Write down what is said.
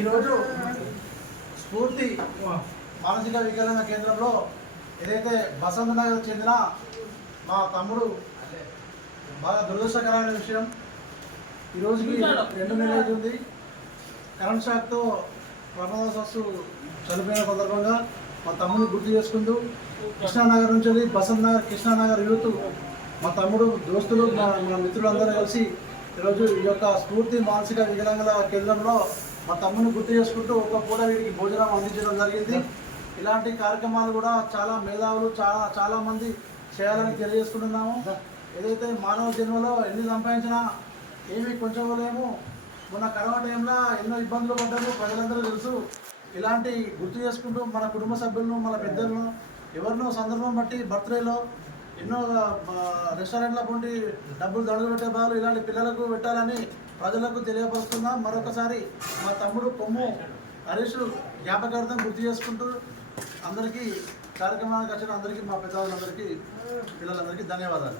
ఈరోజు స్ఫూర్తి మానసిక వికలాంగ కేంద్రంలో ఏదైతే బసంత్ నగర్ చెందిన మా తమ్ముడు బాగా దురదృష్టకరమైన విషయం, ఈరోజుకి 2 నెలలు అవుతుంది. కరెంట్ షాక్తో ప్రమాదవశాత్తు చనిపోయిన సందర్భంగా మా తమ్ముడిని గుర్తు చేసుకుంటూ కృష్ణానగర్ నుంచి వెళ్ళి బసంత్ నగర్ కృష్ణానగర్ యూత్ మా తమ్ముడు దోస్తులు మా మిత్రులందరూ కలిసి ఈరోజు ఈ యొక్క స్ఫూర్తి మానసిక వికలాంగుల కేంద్రంలో మా తమ్ముని గుర్తు చేసుకుంటూ ఒక పూట వీరికి భోజనం అందించడం జరిగింది. ఇలాంటి కార్యక్రమాలు కూడా చాలా మేధావులు చాలా మంది చేయాలని తెలియజేసుకుంటున్నాము. ఏదైతే మానవ జన్మలో ఎన్ని సంపాదించినా ఏమీ కొంచెం లేము. మొన్న కరోనా టైంలో ఎన్నో ఇబ్బందులు పడ్డాము, ప్రజలందరూ తెలుసు. ఇలాంటి గుర్తు చేసుకుంటూ మన కుటుంబ సభ్యులను, మన పెద్దలను, ఎవరినో సందర్భం బట్టి బర్త్డేలో ఎన్నో రెస్టారెంట్ల పొండి డబ్బులు దండుగు పెట్టే బాలు ఇలాంటి పిల్లలకు పెట్టాలని ప్రజలకు తెలియపరుస్తున్నాం. మరొకసారి మా తమ్ముడు కొమ్ము హరీష్ జ్ఞాపకార్థం గుర్తు చేసుకుంటూ అందరికీ కార్యక్రమానికి వచ్చిన అందరికీ మా పెద్దవాళ్ళందరికీ పిల్లలందరికీ ధన్యవాదాలు.